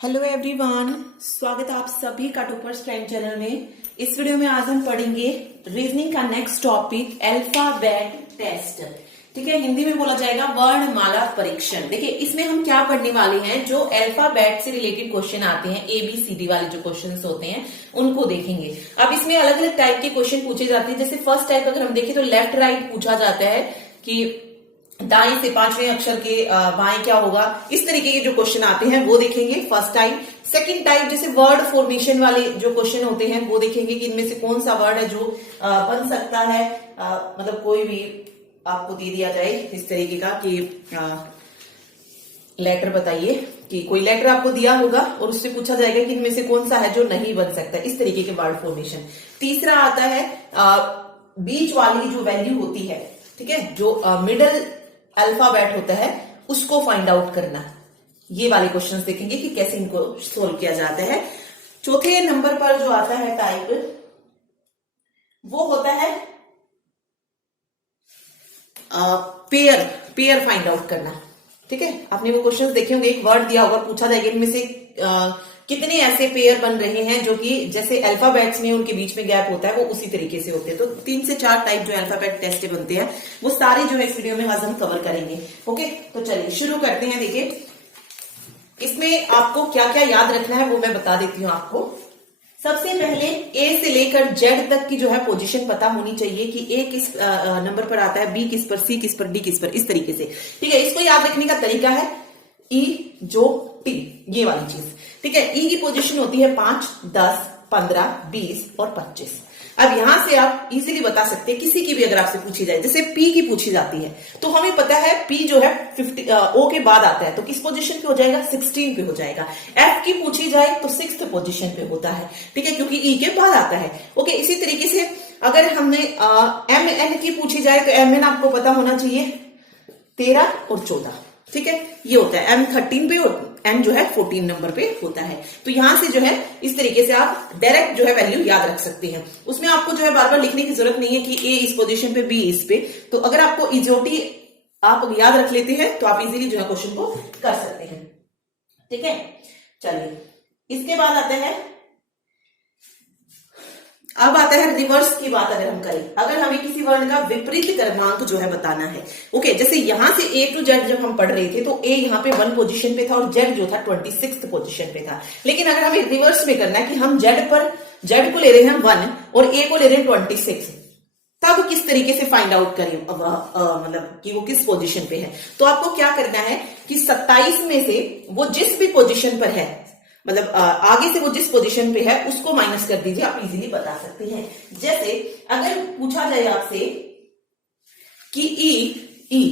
Hello everyone, स्वागत है आप सभी का टॉपर्स टाइम चैनल में। इस वीडियो में आज हम पढ़ेंगे रीजनिंग का नेक्स्ट टॉपिक अल्फाबेट टेस्ट। ठीक है, हिंदी में बोला जाएगा वर्णमाला परीक्षण। देखिए इसमें हम क्या पढ़ने वाले हैं, जो अल्फाबेट से रिलेटेड क्वेश्चन आते हैं, ABCD वाले जो क्वेश्चन होते हैं उनको देखेंगे। अब इसमें अलग अलग टाइप के क्वेश्चन पूछे जाते हैं। जैसे फर्स्ट टाइप अगर हम देखें तो लेफ्ट राइट पूछा जाता है कि दाएं से पांचवें अक्षर के बाएं क्या होगा, इस तरीके के जो क्वेश्चन आते हैं वो देखेंगे फर्स्ट टाइम। सेकंड टाइप जैसे वर्ड फॉर्मेशन वाले जो क्वेश्चन होते हैं वो देखेंगे कि इनमें से कौन सा वर्ड है जो बन सकता है। मतलब कोई भी आपको दे दिया जाए इस तरीके का कि लेटर बताइए, कि कोई लेटर आपको दिया होगा और उससे पूछा जाएगा कि इनमें से कौन सा है जो नहीं बन सकता, इस तरीके के वर्ड फॉर्मेशन। तीसरा आता है बीच वाली जो वैल्यू होती है, ठीक है, जो मिडल अल्फाबेट होता है उसको फाइंड आउट करना। ये वाले क्वेश्चंस देखेंगे कि कैसे इनको सोल्व किया जाता है। चौथे नंबर पर जो आता है टाइप, वो होता है पेयर फाइंड आउट करना। ठीक है, आपने वो क्वेश्चंस देखे होंगे, एक वर्ड दिया होगा, पूछा जाएगा इनमें से कितने ऐसे पेयर बन रहे हैं जो कि जैसे अल्फाबेट्स में उनके बीच में गैप होता है वो उसी तरीके से होते हैं। तो 3 से 4 टाइप जो अल्फाबेट टेस्ट बनते हैं वो सारे जो है इस वीडियो में आज हम कवर करेंगे। ओके, तो चलिए शुरू करते हैं। देखिए इसमें आपको क्या क्या याद रखना है वो मैं बता देती हूँ आपको। सबसे पहले A से लेकर Z तक की जो है पोजीशन पता होनी चाहिए कि A किस नंबर पर आता है, B किस पर, C किस पर, D किस पर, इस तरीके से। ठीक है, इसको याद रखने का तरीका है E जो T, ये वाली चीज। ठीक है, E की पोजीशन होती है 5, 10, 15, 20 और 25। अब यहां से आप इजीली बता सकते हैं, किसी की भी अगर आपसे पूछी जाए, जैसे P की पूछी जाती है तो हमें पता है P जो है 50 O के बाद आता है तो किस पोजीशन पे हो जाएगा, 16 पे हो जाएगा। F की पूछी जाए तो 6th पोजीशन पे होता है। ठीक है, क्योंकि E के बाद आता है। ओके, इसी तरीके से अगर हमने MN की पूछी जाए तो MN आपको पता होना चाहिए 13 और 14। ठीक है, ये होता है M13 पे और N जो है 14 नंबर पे होता है। तो यहां से जो है इस तरीके से आप डायरेक्ट जो है वैल्यू याद रख सकते हैं। उसमें आपको जो है बार बार लिखने की जरूरत नहीं है कि A इस पोजीशन पे, B इस पे। तो अगर आपको इजोटी आप याद रख लेते हैं तो आप इजीली जो है क्वेश्चन को कर सकते हैं। ठीक है, चलिए इसके बाद आता है, अब आता है रिवर्स की बात। अगर हम करें, अगर हमें किसी वर्ण का विपरीत क्रमांक जो है बताना है। ओके, जैसे यहां से A to Z जब हम पढ़ रहे थे तो A यहाँ पे 1 पोजीशन पे था और Z जो था 26th पोजीशन पे था। लेकिन अगर हमें रिवर्स में करना है कि हम Z को ले रहे हैं 1 और A को ले रहे हैं 26, तब किस तरीके से फाइंड आउट करें मतलब कि वो किस पोजीशन पे है। तो आपको क्या करना है कि 27 में से वो जिस भी पोजीशन पर है, मतलब आगे से वो जिस पोजीशन पे है उसको माइनस कर दीजिए, आप इजीली बता सकते हैं। जैसे अगर पूछा जाए आपसे कि ई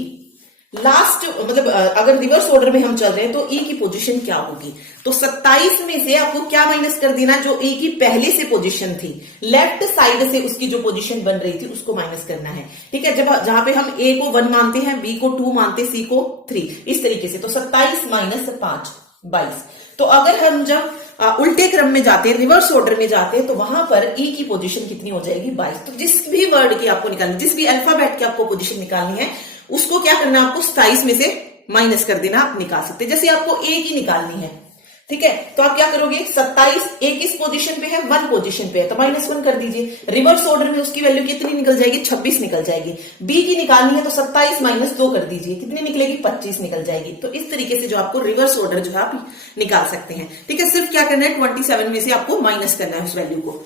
लास्ट, मतलब अगर रिवर्स ऑर्डर में हम चल रहे हैं तो ई की पोजीशन क्या होगी, तो 27 में से आपको क्या माइनस कर देना, जो ए की पहले से पोजीशन थी, लेफ्ट साइड से उसकी जो पोजीशन बन रही थी उसको माइनस करना है। ठीक है, जब जहां पे हम ए को 1 मानते हैं, बी को 2 मानते, सी को 3, इस तरीके से। तो 27 माइनस 5, 22। तो अगर हम जब उल्टे क्रम में जाते हैं, रिवर्स ऑर्डर में जाते हैं, तो वहां पर ई की पोजीशन कितनी हो जाएगी, 22। तो जिस भी वर्ड की आपको निकालनी, जिस भी अल्फाबेट की आपको पोजीशन निकालनी है उसको क्या करना है, आपको 27 में से माइनस कर देना, आप निकाल सकते हैं। जैसे आपको ए की निकालनी है, ठीक है, तो आप क्या करोगे, 27 ए किस पोजीशन पे है, 1 पोजीशन पे है तो -1 कर दीजिए। रिवर्स ऑर्डर में उसकी वैल्यू कितनी निकल जाएगी, 26 निकल जाएगी। बी की निकालनी है तो 27 - 2 कर दीजिए, कितनी निकलेगी, 25 निकल जाएगी। तो इस तरीके से जो आपको रिवर्स ऑर्डर जो है आप निकाल सकते हैं। ठीक है, सिर्फ क्या करना है, 27 में से आपको माइनस करना है उस वैल्यू को।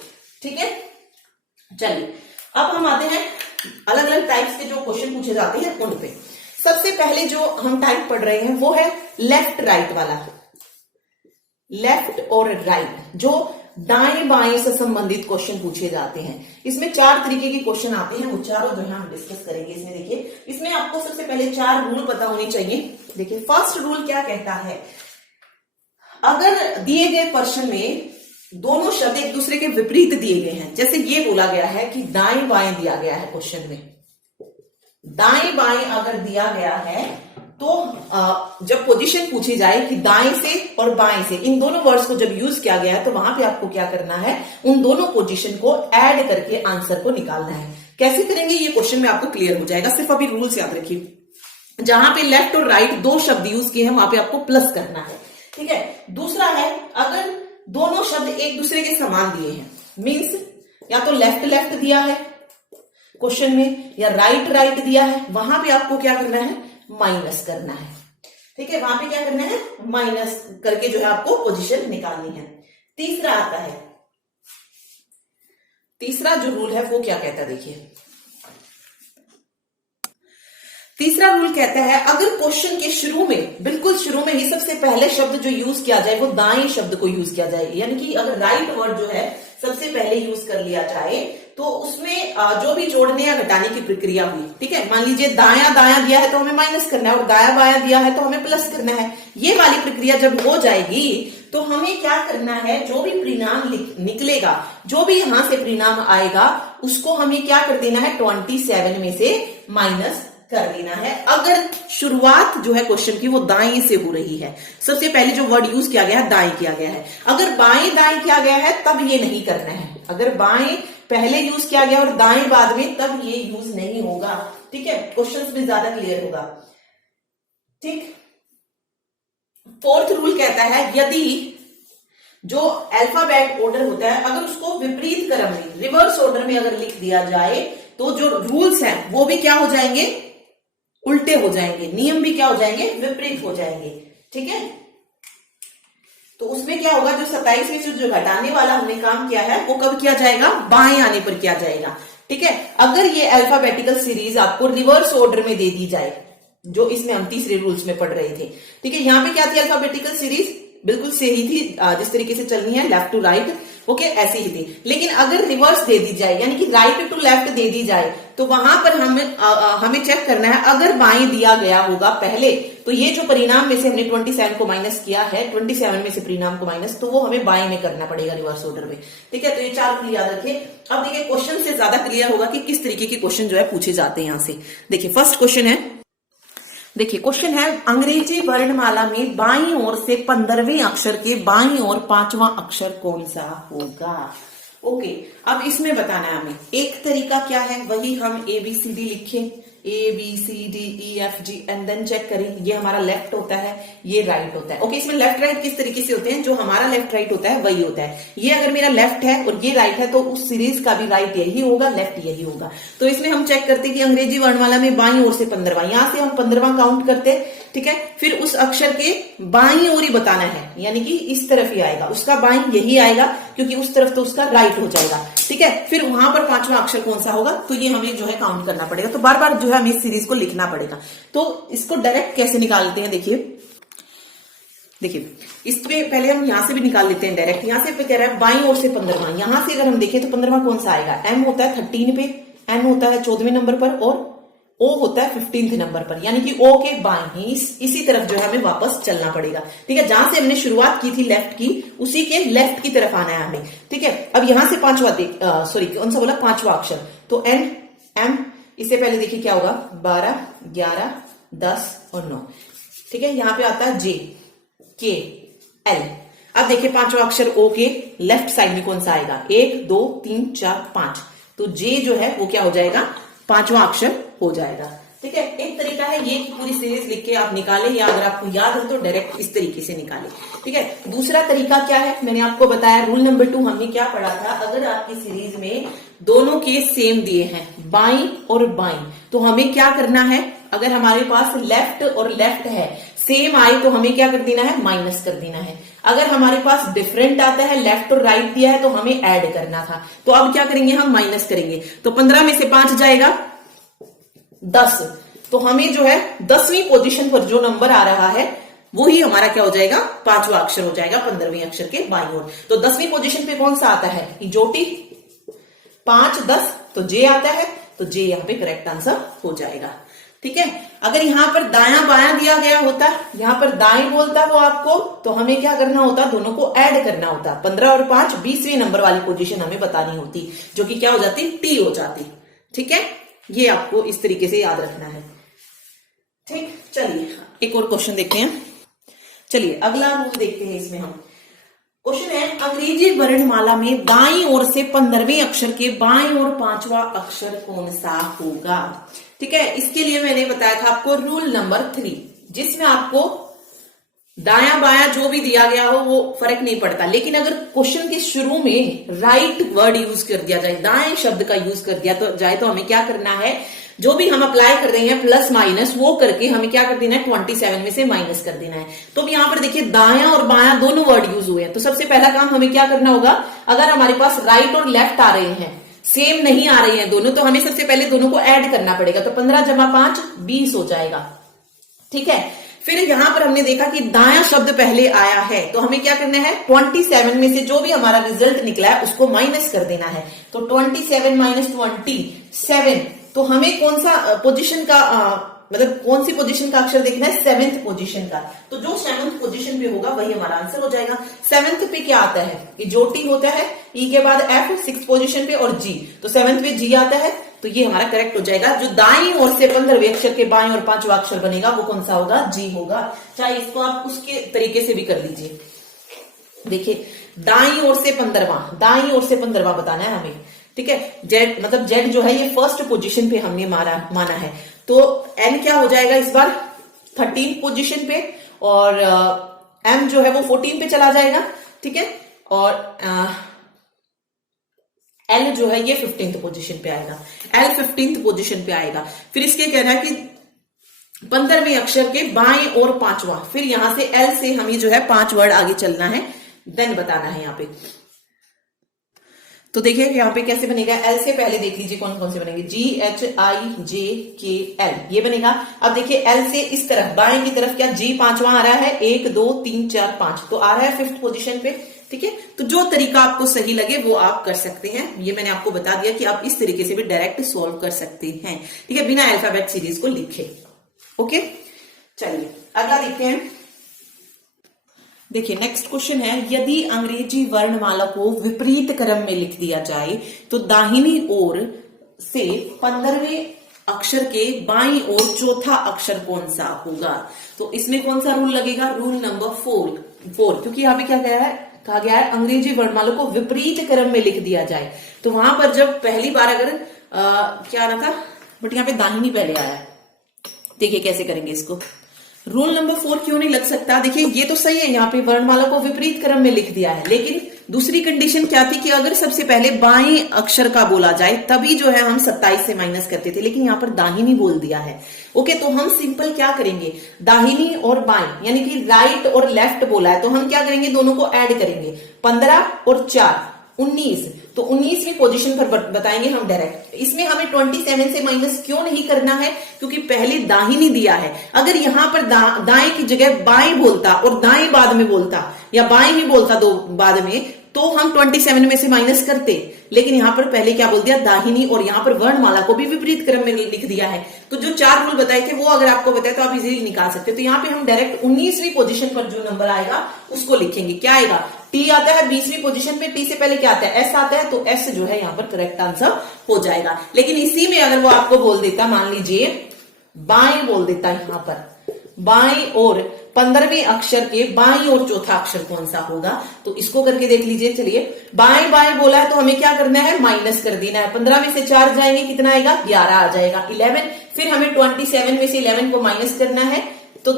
ठीक है, चलिए अब हम आते हैं अलग अलग टाइप्स के जो क्वेश्चन पूछे जाते हैं उन पे। सबसे पहले जो हम टाइप पढ़ रहे हैं वो है लेफ्ट राइट वाला। लेफ्ट और राइट, जो दाएं बाएं से संबंधित क्वेश्चन पूछे जाते हैं। इसमें 4 तरीके के क्वेश्चन आते हैं, वो चारों जो है हम डिस्कस करेंगे। इसमें देखिए, इसमें आपको सबसे पहले 4 रूल पता होने चाहिए। देखिए फर्स्ट रूल क्या कहता है, अगर दिए गए प्रश्न में दोनों शब्द एक दूसरे के विपरीत दिए गए हैं, जैसे ये बोला गया है कि दाएं बाएं दिया गया है क्वेश्चन में, दाएं बाएं अगर दिया गया है तो जब पोजीशन पूछी जाए कि दाएं से और बाएं से, इन दोनों वर्ड्स को जब यूज किया गया है तो वहां पे आपको क्या करना है, उन दोनों पोजीशन को ऐड करके आंसर को निकालना है। कैसे करेंगे ये क्वेश्चन में आपको क्लियर हो जाएगा, सिर्फ अभी रूल्स याद रखिए। जहां पे लेफ्ट और राइट 2 शब्द यूज किए हैं वहां पे आपको प्लस करना है। ठीक है। दूसरा है, अगर दोनों शब्द एक दूसरे के समान दिए हैं, मीन्स या तो लेफ्ट लेफ्ट दिया है क्वेश्चन में या राइट राइट दिया है, वहां पे आपको क्या करना है, माइनस करना है। ठीक है, वहां पे क्या करना है, माइनस करके जो है आपको पोजीशन निकालनी है। तीसरा आता है, तीसरा जो रूल है वो क्या कहता है, देखिए तीसरा रूल कहता है, अगर क्वेश्चन के शुरू में, बिल्कुल शुरू में ही सबसे पहले शब्द जो यूज किया जाए वो दाएं शब्द को यूज किया जाए, यानी कि अगर राइट वर्ड जो है सबसे पहले यूज कर लिया जाए तो उसमें जो भी जोड़ने या घटाने की प्रक्रिया हुई, ठीक है, मान लीजिए दाया दाया दिया है तो हमें माइनस करना है और दाया बाया दिया है तो हमें प्लस करना है। ये वाली प्रक्रिया जब हो जाएगी तो हमें क्या करना है, जो भी परिणाम निकलेगा, जो भी यहां से परिणाम आएगा उसको हमें क्या कर देना है, 27 में से माइनस कर देना है। अगर शुरुआत जो है क्वेश्चन की वो दाएं से हो रही है, सबसे पहले जो वर्ड यूज किया गया है दाएं किया गया है, अगर बाएं दाएं किया गया है तब ये नहीं करना है। अगर बाएं पहले यूज किया गया और दाएं बाद में, तब ये यूज नहीं होगा। ठीक है, क्वेश्चन में ज्यादा क्लियर होगा। ठीक, फोर्थ रूल कहता है, यदि जो अल्फाबेट ऑर्डर होता है अगर उसको विपरीत क्रम में, रिवर्स ऑर्डर में अगर लिख दिया जाए तो जो रूल्स हैं वो भी क्या हो जाएंगे, उल्टे हो जाएंगे, नियम भी क्या हो जाएंगे, विपरीत हो जाएंगे। ठीक है, तो उसमें क्या होगा, जो 27 में से जो घटाने वाला हमने काम किया है वो कब किया जाएगा, बाएं आने पर किया जाएगा। ठीक है, अगर ये अल्फाबेटिकल सीरीज आपको रिवर्स ऑर्डर में दे दी जाए, जो इसमें हम तीसरे रूल्स में पढ़ रहे थे, ठीक है, यहाँ पे क्या थी अल्फाबेटिकल सीरीज, बिल्कुल सही थी, जिस तरीके से चलनी है लेफ्ट टू राइट, ओके, ऐसी ही थी। लेकिन अगर रिवर्स दे दी जाए, यानी कि राइट टू लेफ्ट दे दी जाए, तो वहां पर हमें चेक करना है, अगर बाएं दिया गया होगा पहले, तो ये जो परिणाम में से हमने 27 को माइनस किया है, 27 में से परिणाम को माइनस, तो वो हमें बाएं में करना पड़ेगा रिवर्स ऑर्डर में। ठीक है, तो ये 4 रूल याद रखिए। अब देखिए क्वेश्चन से ज्यादा क्लियर होगा कि किस तरीके के क्वेश्चन जो है पूछे जाते हैं यहां से। देखिए फर्स्ट क्वेश्चन है, देखिए क्वेश्चन है, अंग्रेजी वर्णमाला में बाईं ओर से 15वें अक्षर के बाईं ओर 5वां अक्षर कौन सा होगा। ओके, अब इसमें बताना है हमें, एक तरीका क्या है, वही हम ABCD लिखें, ABCDEFG एंड देन चेक करें, ये हमारा लेफ्ट होता है, ये राइट होता है। ओके, इसमें लेफ्ट राइट किस तरीके से होते हैं, जो हमारा लेफ्ट राइट होता है वही होता है। ये अगर मेरा लेफ्ट है और ये राइट है तो उस सीरीज का भी राइट यही होगा, लेफ्ट यही होगा। तो इसमें हम चेक करते हैं कि अंग्रेजी वर्णमाला में बाईं ओर से 15वां, यहां से हम 15वां काउंट करते हैं। ठीक है, फिर उस अक्षर के बाईं ओर ही बताना है, यानी कि इस तरफ ही आएगा, उसका बाईं यही आएगा, क्योंकि उस तरफ तो उसका राइट हो जाएगा। ठीक है, फिर वहां पर 5वां अक्षर कौन सा होगा, तो ये हमें जो है काउंट करना पड़ेगा। तो बार बार जो है हमें इस सीरीज को लिखना पड़ेगा। तो इसको डायरेक्ट कैसे निकालते हैं, देखिए इसमें पहले हम यहां से भी निकाल लेते हैं डायरेक्ट। यहां से कह रहा है बाईं ओर से 15वां, यहां से अगर हम देखें तो 15वां कौन सा आएगा, M होता है 13 पे, N होता है 14वें नंबर पर और O होता है 15th नंबर पर, यानी कि O के बाईं इसी तरफ जो है हमें वापस चलना पड़ेगा। ठीक है, जहां से हमने शुरुआत की थी लेफ्ट की, उसी के लेफ्ट की तरफ आना है हमें। ठीक है, अब यहां से कौन सा बोला, 5वां अक्षर, तो N M, इससे पहले देखिए क्या होगा, 12 11 10 और 9। ठीक है, यहां पे आता है J K L। अब देखिए 5वां अक्षर O के लेफ्ट साइड में कौन सा आएगा, 1 2 3 4 5, तो J जो है वो क्या हो जाएगा, 5वां अक्षर हो जाएगा। ठीक है, एक तरीका है ये कि पूरी सीरीज लिख के आप निकालें, या अगर आपको याद हो तो डायरेक्ट इस तरीके से निकालें। ठीक है, दूसरा तरीका क्या है, मैंने आपको बताया रूल नंबर 2, हमने क्या पढ़ा था, अगर आपकी सीरीज में दोनों केस सेम दिए हैं, बाईं और बाईं, तो हमें क्या करना है, अगर हमारे पास लेफ्ट और लेफ्ट है, सेम आए तो हमें क्या कर देना है, माइनस कर देना है। अगर हमारे पास डिफरेंट आता है, लेफ्ट और राइट दिया है, तो हमें ऐड करना था। तो अब क्या करेंगे, हम माइनस करेंगे, तो 15 में से 5 जाएगा 10, तो हमें जो है 10वीं पोजीशन पर जो नंबर आ रहा है वही हमारा क्या हो जाएगा, 5वां अक्षर हो जाएगा 15वें अक्षर के बाईं ओर। तो 10वीं पोजीशन पे कौन सा आता है, इजोटी, 5 10, तो J आता है, तो J यहां पे करेक्ट आंसर हो जाएगा। ठीक है, अगर यहां पर दायां बायां दिया गया होता, यहां पर दाएं बोलता वो आपको, तो हमें क्या करना होता, दोनों को ऐड करना होता, 15 और 5 20वें नंबर वाली पोजीशन हमें बतानी होती, जो कि क्या हो जाती, T हो जाती। ठीक है, ये आपको इस तरीके से याद रखना है। ठीक, चलिए एक और क्वेश्चन देखते हैं। चलिए अगला रूल देखते हैं, इसमें हम क्वेश्चन है, अंग्रेजी वर्णमाला में दाईं ओर से 15वें अक्षर के बाईं ओर 5वां अक्षर कौन सा होगा। ठीक है, इसके लिए मैंने बताया था आपको रूल नंबर 3, जिसमें आपको दाया बाया जो भी दिया गया हो वो फर्क नहीं पड़ता, लेकिन अगर क्वेश्चन के शुरू में राइट वर्ड यूज कर दिया जाए, दाएं शब्द का यूज कर दिया तो जाए, तो हमें क्या करना है, जो भी हम अप्लाई कर रहे हैं प्लस माइनस वो करके हमें क्या कर देना है, 27 में से माइनस कर देना है। तो अब यहां पर देखिए दाया और बाया दोनों वर्ड यूज हुए हैं, तो सबसे पहला काम हमें क्या करना होगा, अगर हमारे पास राइट और लेफ्ट आ रहे हैं, सेम नहीं आ रहे हैं दोनों, तो हमें सबसे पहले दोनों को ऐड करना पड़ेगा। तो 15 जमा 5 20 हो जाएगा, ठीक है। फिर यहां पर हमने देखा कि दाया शब्द पहले आया है, तो हमें क्या करना है, 27 में से जो भी हमारा रिजल्ट निकला है उसको माइनस कर देना है। तो 27 माइनस 27, तो हमें कौन सा पोजीशन का मतलब कौन सी पोजीशन का अक्षर देखना है, 7th पोजीशन का। तो जो 7th पोजीशन पे होगा वही हमारा आंसर हो जाएगा। 7th पे क्या आता है, ये जो टी होता है, ई के बाद एफ 6th पोजीशन पे और जी, तो 7th पे जी आता है, तो ये हमारा करेक्ट हो जाएगा। जो दाईं ओर से 15वें अक्षर के बाएं और 5वां अक्षर बनेगा वो कौन सा होगा, जी होगा। चाहे इसको आप उसके तरीके से भी कर लीजिए। देखिए दाईं ओर से 15वां, दाईं ओर से 15वां बताना है हमें, ठीक है। जेड मतलब जेड जो है ये फर्स्ट पोजीशन पे हमने माना है, तो एन क्या हो जाएगा इस बार 13 पोजीशन पे, और एम जो है वो 14 पे चला जाएगा, ठीक है। और एल जो है ये 15th पोजीशन पे आएगा, एल 15th पोजीशन पे आएगा। फिर इसके कहना है कि 15वें अक्षर के बाएं और 5वां, फिर यहां से एल से हमें जो है 5 वर्ड आगे चलना है, देन बताना है यहाँ पे। तो देखिए यहाँ पे कैसे बनेगा, एल से पहले देख लीजिए कौन कौन से बनेंगे, GHIJKL ये बनेगा। अब देखिए एल से इस तरफ बाएं की तरफ क्या जी 5वां आ रहा है, 1 2 3 4 5, तो आ रहा है 5th पोजीशन पे, ठीक है। तो जो तरीका आपको सही लगे वो आप कर सकते हैं, ये मैंने आपको बता दिया कि आप इस तरीके से भी डायरेक्ट सॉल्व कर सकते हैं, ठीक है, बिना अल्फाबेट सीरीज को लिखे। ओके चलिए अगला देखते हैं। देखिए नेक्स्ट क्वेश्चन है, यदि अंग्रेजी वर्णमाला को विपरीत क्रम में लिख दिया जाए तो दाहिनी ओर से 15वें अक्षर के बाईं ओर चौथा अक्षर कौन सा होगा। तो इसमें कौन सा रूल लगेगा, रूल नंबर 4, क्योंकि यहाँ पे क्या कहा गया है अंग्रेजी वर्णमाला को विपरीत क्रम में लिख दिया जाए। तो वहां पर जब पहली बार अगर क्या आ रहा था, बट यहाँ पे दाहिनी पहले आया है, देखिए कैसे करेंगे इसको। रूल नंबर 4 क्यों नहीं लग सकता, देखिए ये तो सही है, यहाँ पे वर्णमाला को विपरीत क्रम में लिख दिया है, लेकिन दूसरी कंडीशन क्या थी कि अगर सबसे पहले बाएं अक्षर का बोला जाए तभी जो है हम 27 से माइनस करते थे, लेकिन यहाँ पर दाहिनी बोल दिया है। ओके, तो हम सिंपल क्या करेंगे, दाहिनी और बाएं यानी कि राइट और लेफ्ट बोला है, तो हम क्या करेंगे, दोनों को ऐड करेंगे, 15 और 4 19, तो 19वीं पोजीशन पर बताएंगे हम डायरेक्ट। इसमें हमें 27 से माइनस क्यों नहीं करना है, क्योंकि पहले दाहिनी दिया है। अगर यहां पर दाएं की जगह बाएं बोलता और दाएं बाद में बोलता या बाएं ही बोलता दो बाद में, तो हम 27 में से माइनस करते, लेकिन यहां पर पहले क्या बोल दिया, दाहिनी, और यहां पर वर्णमाला को भी विपरीत क्रम में लिख दिया है। तो जो 4 रूल बताए थे वो अगर आपको बताए तो आप इजीली निकाल सकते हो। तो यहाँ पे हम डायरेक्ट 19वीं पोजीशन पर जो नंबर आएगा उसको लिखेंगे। क्या आएगा, टी आता है 20वीं पोजीशन पे, टी से पहले क्या आता है, एस आता है, तो एस जो है यहाँ पर करेक्ट आंसर हो जाएगा। लेकिन इसी में अगर वो आपको बोल देता, मान लीजिए बाएं बोल देता, यहाँ पर बाएं और 15वें अक्षर के बाईं और चौथा अक्षर कौन सा होगा, तो इसको करके देख लीजिए। चलिए बाएं बाएं बोला है तो हमें क्या करना है, माइनस कर देना है। 15 में से 4 जाएंगे, कितना आएगा, 11 आ जाएगा, 11। फिर हमें 27 में से 11 को माइनस करना है, तो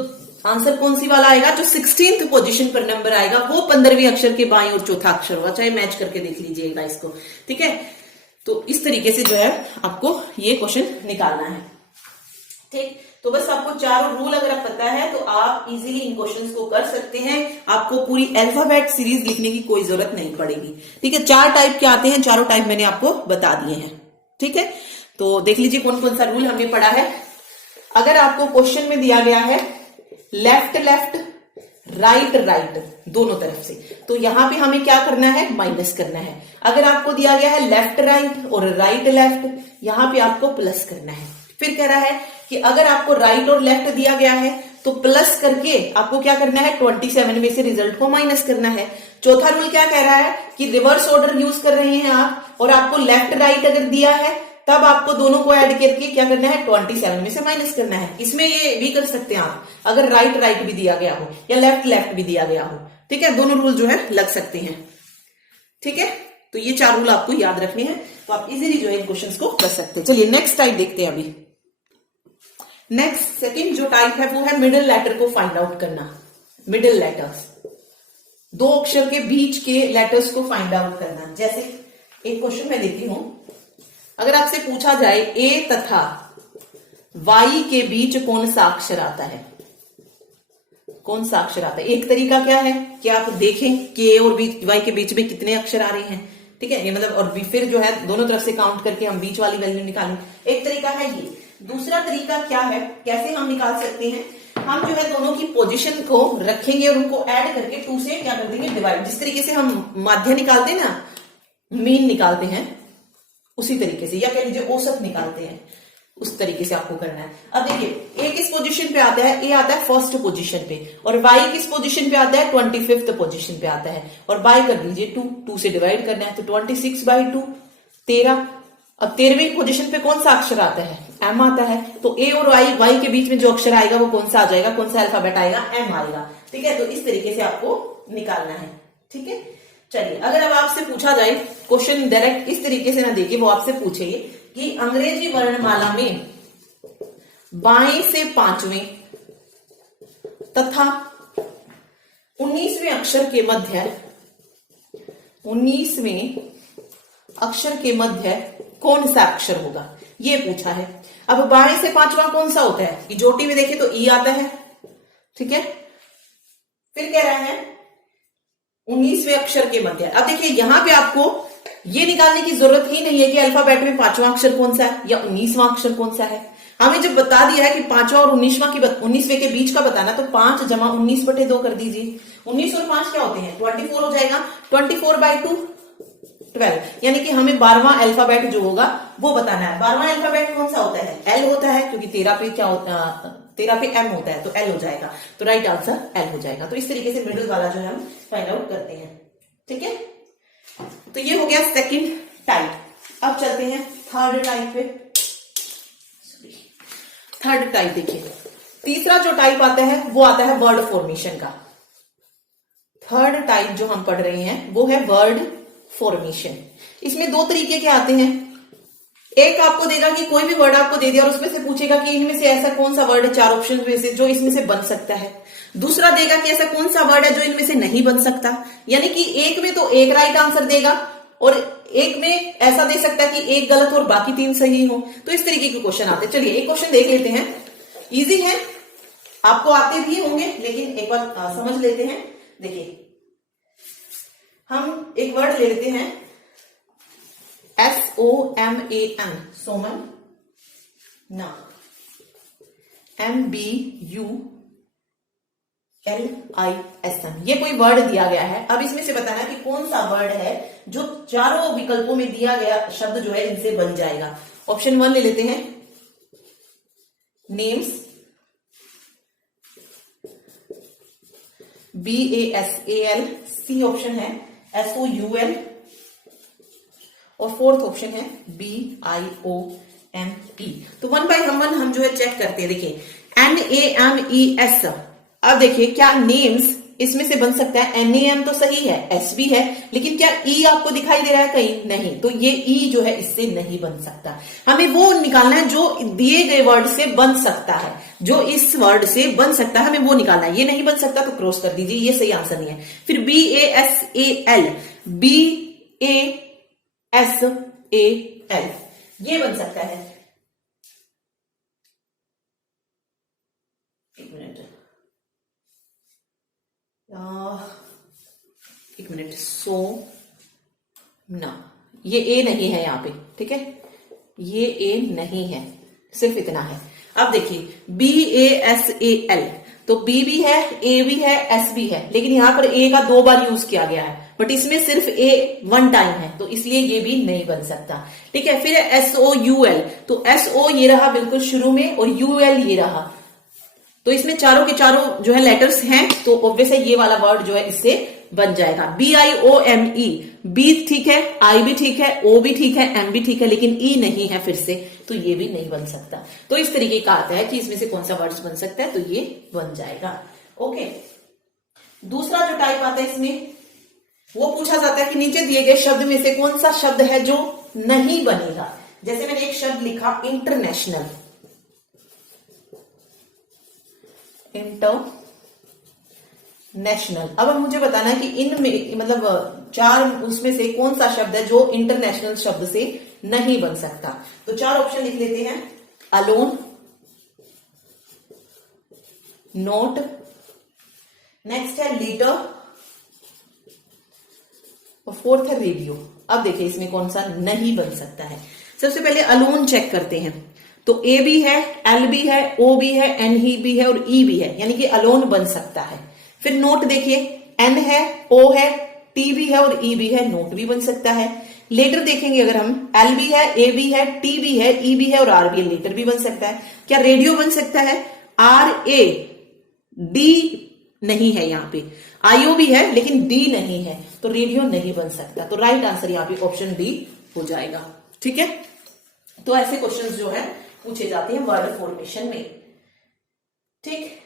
आंसर कौन सी वाला आएगा, जो 16th पोजीशन पर नंबर आएगा वो 15वें अक्षर के बाईं और चौथा अक्षर होगा। चाहे मैच करके देख लीजिएगा इसको, ठीक है। तो इस तरीके से जो है आपको ये क्वेश्चन निकालना है, ठीक। तो बस आपको चारों रूल अगर आप पता है तो आप इजीली इन क्वेश्चंस को कर सकते हैं। आपको पूरी अल्फाबेट सीरीज लिखने की कोई जरूरत नहीं पड़ेगी, ठीक है। 4 टाइप के आते हैं, चारों टाइप मैंने आपको बता दिए हैं, ठीक है। तो देख लीजिए कौन कौन सा रूल हमने पढ़ा है। अगर आपको क्वेश्चन में दिया गया है लेफ्ट लेफ्ट राइट राइट दोनों तरफ से, तो यहां पे हमें क्या करना है, माइनस करना है। अगर आपको दिया गया है लेफ्ट राइट और राइट लेफ्ट, यहां पे आपको प्लस करना है। फिर कह रहा है कि अगर आपको राइट और लेफ्ट दिया गया है तो प्लस करके आपको क्या करना है, 27 में से रिजल्ट को माइनस करना है। चौथा रूल क्या कह रहा है कि रिवर्स ऑर्डर यूज कर रहे हैं आप, और आपको लेफ्ट राइट अगर दिया है तब आपको दोनों को ऐड करके क्या करना है, 27 में से माइनस करना है। इसमें ये भी कर सकते हैं आप, अगर राइट राइट भी दिया गया हो या लेफ्ट लेफ्ट भी दिया गया हो, ठीक है। दोनों रूल जो है लग सकते हैं, ठीक है। तो ये 4 रूल आपको याद रखने हैं, तो आप इजीली जो है इन क्वेश्चंस को कर सकते हैं। चलिए नेक्स्ट टाइप देखते हैं। अभी नेक्स्ट सेकंड जो टाइप है वो है मिडिल लेटर को फाइंड आउट करना, मिडिल लेटर्स, दो अक्षर के बीच के लेटर्स को फाइंड आउट करना। जैसे एक क्वेश्चन मैं देती हूं, अगर आपसे पूछा जाए ए तथा वाई के बीच कौन सा अक्षर आता है, कौन सा अक्षर आता है। एक तरीका क्या है कि आप देखें कि ए और वाई के बीच में कितने अक्षर आ रहे हैं, ठीक है, ये मतलब, और फिर जो है दोनों तरफ से काउंट करके हम बीच वाली वैल्यू निकालें। एक तरीका है ये। दूसरा तरीका क्या है, कैसे हम निकाल सकते हैं, हम जो है दोनों की पोजीशन को रखेंगे और उनको ऐड करके 2 से क्या कर देंगे, डिवाइड। जिस तरीके से हम माध्य निकालते हैं ना, मीन निकालते हैं, उसी तरीके से, या कह लीजिए औसत निकालते हैं, उस तरीके से आपको करना है। अब देखिए ए किस पोजीशन पे आता है, ए आता है फर्स्ट पोजीशन पे, और वाई किस पोजीशन पे आता है, 25th पोजीशन पे आता है, और बाय कर दीजिए 2 से डिवाइड करना है, तो 26/2 13। अब 13वीं पोजीशन पे कौन सा अक्षर आता है, एम आता है, तो ए और वाई के बीच में जो अक्षर आएगा वो कौन सा आ जाएगा, कौन सा अल्फाबेट आएगा, एम आएगा, ठीक है। तो इस तरीके से आपको निकालना है, ठीक है। चलिए, अगर अब आपसे पूछा जाए क्वेश्चन डायरेक्ट इस तरीके से ना देखिए, वो आपसे पूछेगी कि अंग्रेजी वर्णमाला में बाएं से 5वें तथा 19वें अक्षर के मध्य, 19वें अक्षर के मध्य कौन सा अक्षर होगा, ये पूछा है। अब बाएं से 5वां कौन सा होता है, कि जोटी में देखें तो ई आता है, ठीक है। फिर कह रहा है 19वें अक्षर के मध्य। अब देखिए यहां पे आपको ये निकालने की जरूरत ही नहीं है कि अल्फाबेट में 5वां अक्षर कौन सा है या 19वां अक्षर कौन सा है। हमें जब बता दिया है कि 5वां और 19वें के बीच का बताना, तो 5 × 19/2 कर दीजिए। 19 और 5 क्या होते हैं, 24 हो जाएगा। 24/2 12, यानी कि हमें 12वां अल्फाबेट जो होगा वो बताना है। 12वां अल्फाबेट कौन सा होता है, एल होता है, क्योंकि 13 पे क्या होता है, 13 पे एम होता है, तो एल हो जाएगा। तो राइट आंसर एल हो जाएगा। तो इस तरीके से मिडिल वाला जो है हम फाइंड आउट करते हैं, ठीक है। तो ये हो गया सेकंड टाइप। अब चलते हैं थर्ड टाइप पे। थर्ड टाइप देखिए, तीसरा जो टाइप आता है वो आता है वर्ड फॉर्मेशन का। थर्ड टाइप जो हम पढ़ रहे हैं वो है वर्ड फॉर्मेशन। इसमें 2 तरीके के आते हैं। एक आपको देगा कि कोई भी वर्ड आपको दे दिया और उसमें से पूछेगा कि इनमें से ऐसा कौन सा वर्ड है 4 ऑप्शन में से जो इसमें से बन सकता है। दूसरा देगा कि ऐसा कौन सा वर्ड है जो इनमें से नहीं बन सकता, यानी कि एक में तो एक राइट आंसर देगा और एक में ऐसा दे सकता है कि एक गलत और बाकी 3 सही हो। तो इस तरीके के क्वेश्चन आते हैं। चलिए एक क्वेश्चन देख लेते हैं, इजी है, आपको आते भी होंगे, लेकिन एक बार समझ लेते हैं। देखिए हम एक वर्ड ले लेते हैं SOMAN, सोमन, ना, MBULISM, ये कोई वर्ड दिया गया है। अब इसमें से बताना कि कौन सा वर्ड है जो चारों विकल्पों में दिया गया शब्द जो है इनसे बन जाएगा। ऑप्शन 1 ले लेते हैं, नेम्स, BASAL, सी ऑप्शन है, SOUL, और फोर्थ ऑप्शन है BIOME। तो 1 बाय 1 हम जो है चेक करते हैं। देखिए NAMES, अब देखिए क्या नेम्स इसमें से बन सकता है। NAM तो सही है, S भी है, लेकिन क्या E आपको दिखाई दे रहा है कहीं, नहीं, तो ये E जो है इससे नहीं बन सकता। हमें वो निकालना है जो दिए गए वर्ड से बन सकता है, जो इस वर्ड से बन सकता है, हमें वो निकालना है। ये नहीं बन सकता तो क्रॉस कर दीजिए, ये सही आंसर नहीं है। फिर BASAL, BASAL, ये बन सकता है। एक मिनट, सो ना, ये ए नहीं है यहाँ पे, ठीक है, ये ए नहीं है, सिर्फ इतना है। अब देखिए BASAL, तो B भी है, A भी है, S भी है, लेकिन यहां पर A का 2 बार यूज किया गया है, बट इसमें सिर्फ A 1 टाइम है, तो इसलिए ये भी नहीं बन सकता, ठीक है। फिर SOUL, तो SO ये रहा बिल्कुल शुरू में और UL ये रहा, तो इसमें चारों के चारों जो है लेटर्स हैं, तो ऑब्वियस है ये वाला वर्ड जो है इससे बन जाएगा। BIOME, B ठीक है, I भी ठीक है, O भी ठीक है, M भी ठीक है, लेकिन E नहीं है फिर से, तो ये भी नहीं बन सकता। तो इस तरीके का आता है कि इसमें से कौन सा वर्ड्स बन सकता है, तो ये बन जाएगा। ओके, दूसरा जो टाइप आता है इसमें, वो पूछा जाता है कि नीचे दिए गए शब्द में से कौन सा शब्द है जो नहीं बनेगा। जैसे मैंने एक शब्द लिखा इंटरनेशनल, नेशनल। अब मुझे बताना है कि इनमें मतलब चार उसमें से कौन सा शब्द है जो इंटरनेशनल शब्द से नहीं बन सकता। तो चार ऑप्शन लिख लेते हैं। अलोन, नोट, नेक्स्ट है लीटर और फोर्थ है रेडियो। अब देखिए इसमें कौन सा नहीं बन सकता है। सबसे पहले अलोन चेक करते हैं। तो ए भी है, एल भी है, ओ भी है, एन ही भी है और ई भी है, यानी कि अलोन बन सकता है। फिर नोट देखिए, एन है, ओ है, टी भी है और ई भी है, नोट भी बन सकता है। लेटर देखेंगे अगर हम, एल भी है, ए भी है, टी भी है, ई भी है और आर भी है, लेटर भी बन सकता है। क्या रेडियो बन सकता है? आर ए डी नहीं है, यहां पे आईओ भी है लेकिन डी नहीं है, तो रेडियो नहीं बन सकता। तो राइट आंसर यहां पे ऑप्शन डी हो जाएगा। ठीक है, तो ऐसे क्वेश्चंस जो है पूछे जाते हैं वर्ड फॉर्मेशन में। ठीक,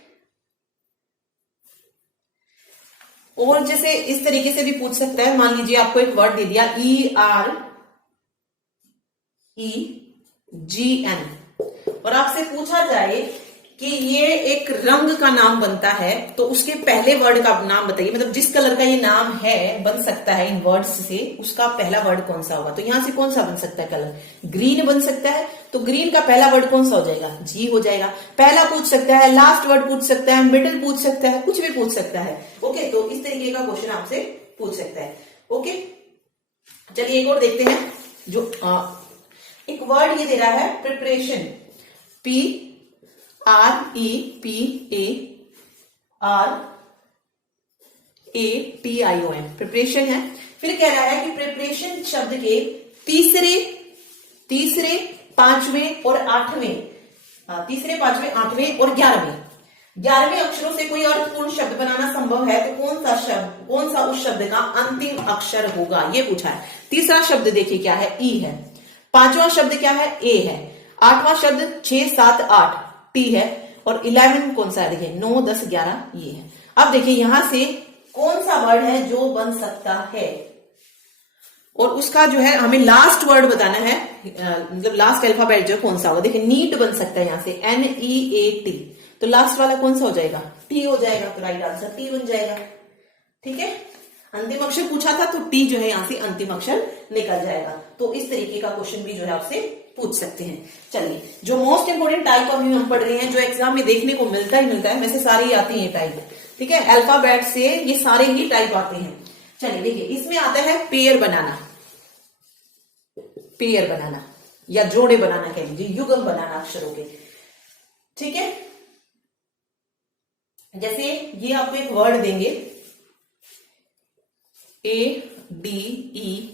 और जैसे इस तरीके से भी पूछ सकता है, मान लीजिए आपको एक वर्ड दे दिया EREGN और आपसे पूछा जाए कि ये एक रंग का नाम बनता है, तो उसके पहले वर्ड का नाम बताइए, मतलब जिस कलर का ये नाम है बन सकता है इन वर्ड्स से, उसका पहला वर्ड कौन सा होगा। तो यहां से कौन सा बन सकता है कलर? ग्रीन बन सकता है, तो ग्रीन का पहला वर्ड कौन सा हो जाएगा? जी हो जाएगा। पहला पूछ सकता है, लास्ट वर्ड पूछ सकता है, मिडिल पूछ सकता है, कुछ भी पूछ सकता है। ओके, तो इस तरीके का क्वेश्चन आपसे पूछ सकता है। ओके, चलिए एक और देखते हैं। जो एक वर्ड ये दे रहा है प्रिपरेशन, PREPARATION, प्रिपरेशन है। फिर कह रहा है कि प्रिपरेशन शब्द के तीसरे, पांचवें और आठवें, तीसरे, पांचवें, आठवें और 11वें अक्षरों से कोई अर्थपूर्ण शब्द बनाना संभव है, तो कौन सा उस शब्द का अंतिम अक्षर होगा, ये पूछा है। तीसरा शब्द देखिए क्या है? ई है। पांचवा शब्द क्या है? ए है। आठवां शब्द 6, 7, 8 टी है और 11 कौन सा है? देखिए 9, 10, 11 ये है। अब देखिए यहां से कौन सा वर्ड है जो बन सकता है, और उसका जो है हमें लास्ट वर्ड बताना है, मतलब लास्ट अल्फाबेट जो कौन सा होगा। देखिए नीट बन सकता है यहां से, NEAT, तो लास्ट वाला कौन सा हो जाएगा? टी हो जाएगा, तो राइट आंसर टी बन जाएगा। ठीक है, अंतिम अक्षर पूछा था तो टी जो है यहां से अंतिम अक्षर निकल जाएगा। तो इस तरीके का क्वेश्चन भी जो है आपसे पूछ सकते हैं। चलिए, जो मोस्ट इंपोर्टेंट टाइप अभी हम पढ़ रहे हैं, जो एग्जाम में देखने को मिलता है, वैसे सारे ही आते हैं टाइप। ठीक है, अल्फाबेट से ये सारे ही टाइप आते हैं। चलिए देखिए, इसमें आता है पेयर बनाना या जोड़े बनाना, कह लीजिए युग्म बनाना अक्षरों के। ठीक है, जैसे ये आपको एक वर्ड देंगे ADEQUA,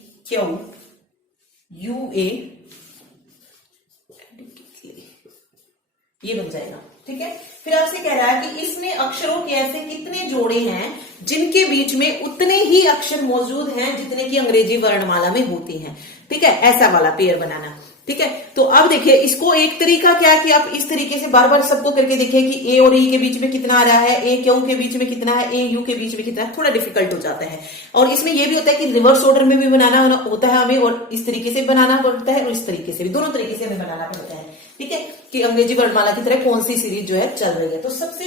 ये बन जाएगा। ठीक है, फिर आपसे कह रहा है कि इसमें अक्षरों के ऐसे कितने जोड़े हैं जिनके बीच में उतने ही अक्षर मौजूद हैं जितने की अंग्रेजी वर्णमाला में होती हैं। ठीक है, ऐसा वाला पेयर बनाना। ठीक है, तो अब देखिए इसको एक तरीका क्या है कि आप इस तरीके से बार बार सबको करके देखिए कि ए और ई के बीच में कितना आ रहा है, ए क्यू के बीच में कितना है, ए यू के बीच में कितना है, थोड़ा डिफिकल्ट हो जाता है। और इसमें यह भी होता है कि रिवर्स ऑर्डर में भी बनाना होता है हमें, और इस तरीके से बनाना पड़ता है और इस तरीके से भी, दोनों तरीके से हमें बनाना पड़ता है। ठीक है, कि अंग्रेजी वर्णमाला की तरह कौन सी सीरीज जो है चल रही है। तो सबसे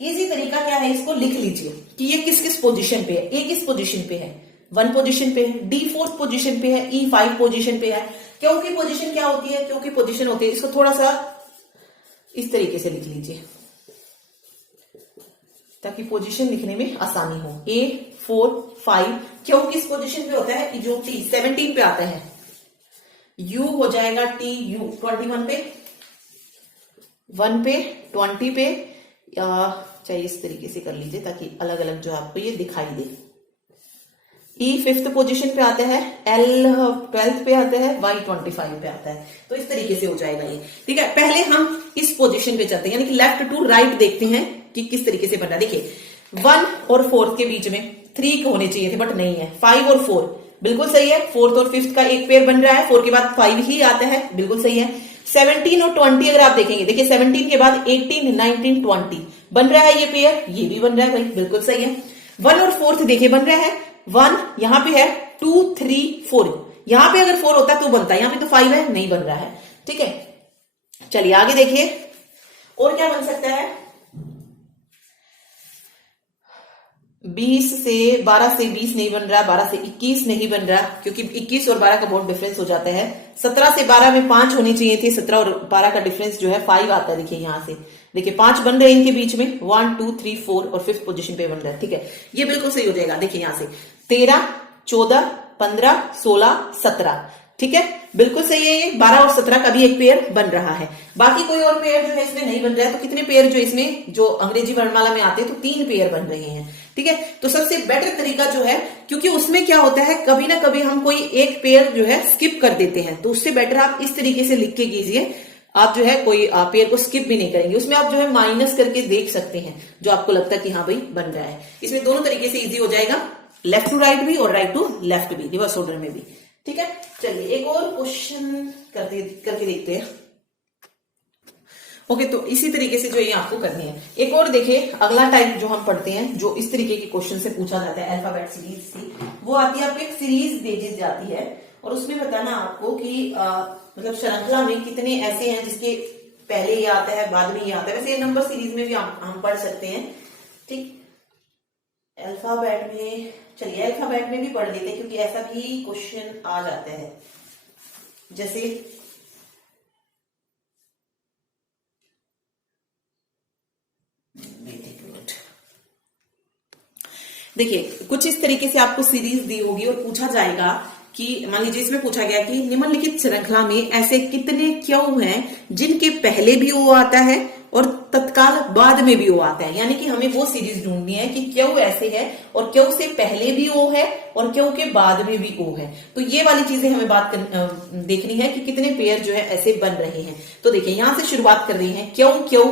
इजी तरीका क्या है, इसको लिख लीजिए कि ये किस किस पोजीशन पे है। ए किस पोजीशन पे है? 1 पोजीशन पे है। डी 4th पोजीशन पे है। ई 5 पोजीशन पे है। क्यों की पोजीशन क्या होती है? क्यों की पोजीशन होती है, इसको थोड़ा सा इस तरीके से लिख लीजिए ताकि पोजीशन लिखने में आसानी हो। A 4 5 क्यों किस पोजीशन पे होता है? जो T 17 पे आता है, U हो जाएगा TU 21 पे, 1 पे, 20 पे, चाहिए इस तरीके से कर लीजिए ताकि अलग अलग जो आपको ये दिखाई दे। E 5th पोजीशन पे आता है, L 12th पे आता है, Y 25 पे आता है। तो इस तरीके से हो जाएगा ये। ठीक है, पहले हम इस पोजीशन पे चलते हैं, यानी कि लेफ्ट टू राइट देखते हैं कि किस तरीके से बना। देखिए 1 और 4 के बीच में 3 होने चाहिए थे, बट नहीं है। 5 और 4 बिल्कुल सही है। 4th और 5th का एक पेयर बन रहा है, 4 के बाद 5 ही आता है, बिल्कुल सही है। 17 और 20 अगर आप देखेंगे, देखिए 17 के बाद 18 19 20 बन रहा है ये पेयर, ये भी बन रहा है भाई, बिल्कुल सही है। 1 और 4th देखिए बन रहा है, 1 यहां पे है, 2 3 4, यहां पे अगर 4 होता तो बनता, यहां पे तो 5 है, नहीं बन रहा है। ठीक है, चलिए आगे देखिए और क्या बन सकता है। 12 से 20 नहीं बन रहा, 12 से 21 नहीं बन रहा, क्योंकि 21 और 12 का बहुत डिफरेंस हो जाता है। 17 से 12 में 5 होने चाहिए थे, 17 और 12 का डिफरेंस जो है 5 आता है। देखिए यहां से देखिए 5 बन रहे हैं इनके बीच में, 1 2 3 4 और 5th पोजीशन पे बन रहा है। ठीक है, ये बिल्कुल सही हो जाएगा। देखिए यहां से 13 14 15 16 17, ठीक है, बिल्कुल सही है। ये 12 और 17 का भी एक पेयर बन रहा है। बाकी कोई और पेयर जो है इसमें नहीं बन रहा है। तो कितने पेयर जो इसमें जो अंग्रेजी वर्णमाला में आते हैं तो 3 पेयर बन रहे हैं। ठीक है, तो सबसे बेटर तरीका जो है, क्योंकि उसमें क्या होता है कभी ना कभी हम कोई एक पेयर जो है स्किप कर देते हैं, तो उससे बेटर आप इस तरीके से लिख के कीजिए। आप जो है कोई पेयर को स्किप भी नहीं करेंगे, उसमें आप जो है माइनस करके देख सकते हैं जो आपको लगता है कि हाँ भाई बन रहा है। इसमें दोनों तरीके से इजी हो जाएगा, लेफ्ट टू राइट भी और राइट टू लेफ्ट भी, रिवर्स ऑर्डर में भी। ठीक है, चलिए एक और क्वेश्चन करके देखते हैं। ओके, तो इसी तरीके से जो ये आपको करनी है। एक और देखिए, अगला टाइप जो हम पढ़ते हैं जो इस तरीके के क्वेश्चन से पूछा जाता है अल्फाबेट सीरीज से, वो आती है आपको एक सीरीज भेजी जाती है और उसमें बताना आपको कि मतलब श्रृंखला में कितने ऐसे हैं जिसके पहले ये आता है बाद में ये आता है। वैसे ये नंबर सीरीज में भी हम पढ़ सकते हैं। ठीक, अल्फाबेट में, चलिए अल्फाबेट में भी पढ़ लेते हैं क्योंकि ऐसा भी क्वेश्चन आ जाता है। जैसे देखिए कुछ इस तरीके से आपको सीरीज दी होगी और पूछा जाएगा कि मान लीजिए इसमें पूछा गया कि निम्नलिखित श्रृंखला में ऐसे कितने क्यों हैं जिनके पहले भी ओ आता है और तत्काल बाद में भी ओ आता है। यानी कि हमें वो सीरीज ढूंढनी है कि क्यों ऐसे है और क्यों से पहले भी ओ है और क्यों के बाद में भी ओ है। तो ये वाली चीजें हमें देखनी है कि कितने पेयर जो है ऐसे बन रहे हैं। तो देखिए यहां से शुरुआत कर रहे हैं, क्यों क्यों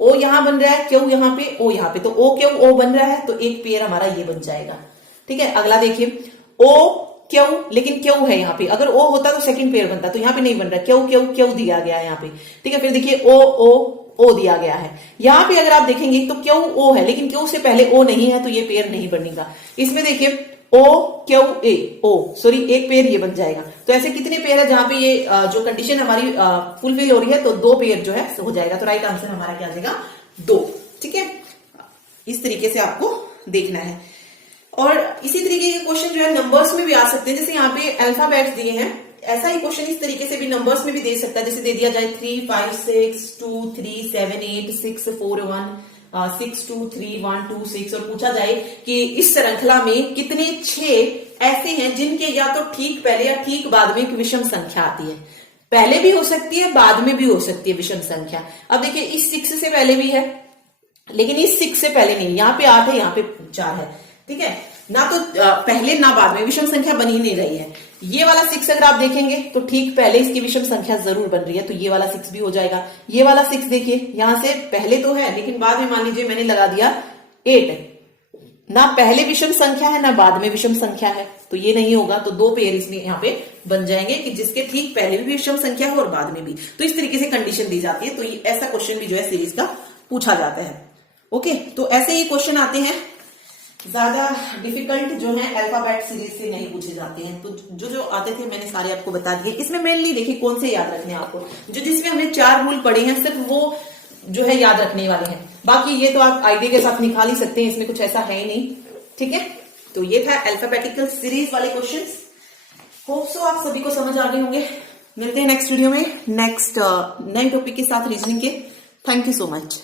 ओ यहां बन रहा है, क्यों यहां पे ओ यहां पे, तो ओ क्यों ओ बन रहा है तो एक पेयर हमारा ये बन जाएगा। ठीक है, अगला देखिए ओ क्यों, लेकिन क्यों है यहाँ पे, अगर ओ होता तो सेकंड पेयर बनता, तो यहाँ पे नहीं बन रहा, क्यों क्यों क्यों दिया गया है यहाँ पे। ठीक है, फिर देखिए ओ दिया गया है। यहाँ पे अगर आप देखेंगे तो क्यों ओ है लेकिन क्यों से पहले ओ नहीं है, तो ये पेयर नहीं बनेगा। इसमें देखिए ओ क्यों ए ओ सॉरी एक पेयर ये बन जाएगा। तो ऐसे कितने पेयर है जहां पे ये जो कंडीशन हमारी फुलफिल हो रही है, तो 2 पेयर जो है हो जाएगा। तो राइट आंसर हमारा क्या आ जाएगा 2। ठीक है, इस तरीके से आपको देखना है। और इसी तरीके के क्वेश्चन जो है नंबर्स में भी आ सकते हैं। जैसे यहाँ पे अल्फाबेट्स दिए हैं, ऐसा ही क्वेश्चन इस तरीके से भी नंबर्स में भी दे सकता है। जैसे दे दिया जाए 3 5 6 2 3 7 8 6 4 1 6 2 3 1 2 6 और पूछा जाए कि इस श्रृंखला में कितने 6 ऐसे हैं जिनके या तो ठीक पहले या ठीक बाद में एक विषम संख्या आती है। पहले भी हो सकती है, बाद में भी हो सकती है विषम संख्या। अब देखिए इस 6 से पहले भी है लेकिन इस 6 से पहले नहीं, यहाँ पे 8 है यहाँ पे 4 है। ठीक है, ना तो पहले ना बाद में, विषम संख्या बन ही नहीं रही है। ये वाला 6 अगर आप देखेंगे तो ठीक पहले इसकी विषम संख्या जरूर बन रही है, तो ये वाला 6 भी हो जाएगा। ये वाला 6 देखिए यहां से पहले तो है लेकिन बाद में मान लीजिए मैंने लगा दिया 8, ना पहले विषम संख्या है ना बाद में विषम संख्या है, तो ये नहीं होगा। तो 2 पेयर इसमें यहाँ पे बन जाएंगे कि जिसके ठीक पहले भी विषम संख्या है और बाद में भी। तो इस तरीके से कंडीशन दी जाती है। तो ऐसा क्वेश्चन भी जो है सीरीज का पूछा जाता है। ओके, तो ऐसे ही क्वेश्चन आते हैं, ज्यादा डिफिकल्ट जो है अल्फाबेट सीरीज से नहीं पूछे जाते हैं। तो जो आते थे मैंने सारे आपको बता दिए। इसमें मेनली देखिए कौन से याद रखने हैं आपको, जिसमें हमने 4 रूल पढ़े हैं सिर्फ वो जो है याद रखने वाले हैं। बाकी ये तो आप आइडिया के साथ निकाल ही सकते हैं, इसमें कुछ ऐसा है ही नहीं। ठीक है, तो ये था अल्फाबेटिकल सीरीज वाले क्वेश्चंस। होप सो आप सभी को समझ आ गए होंगे। मिलते हैं नेक्स्ट वीडियो में नेक्स्ट नए टॉपिक के साथ रीजनिंग के। Thank you so much.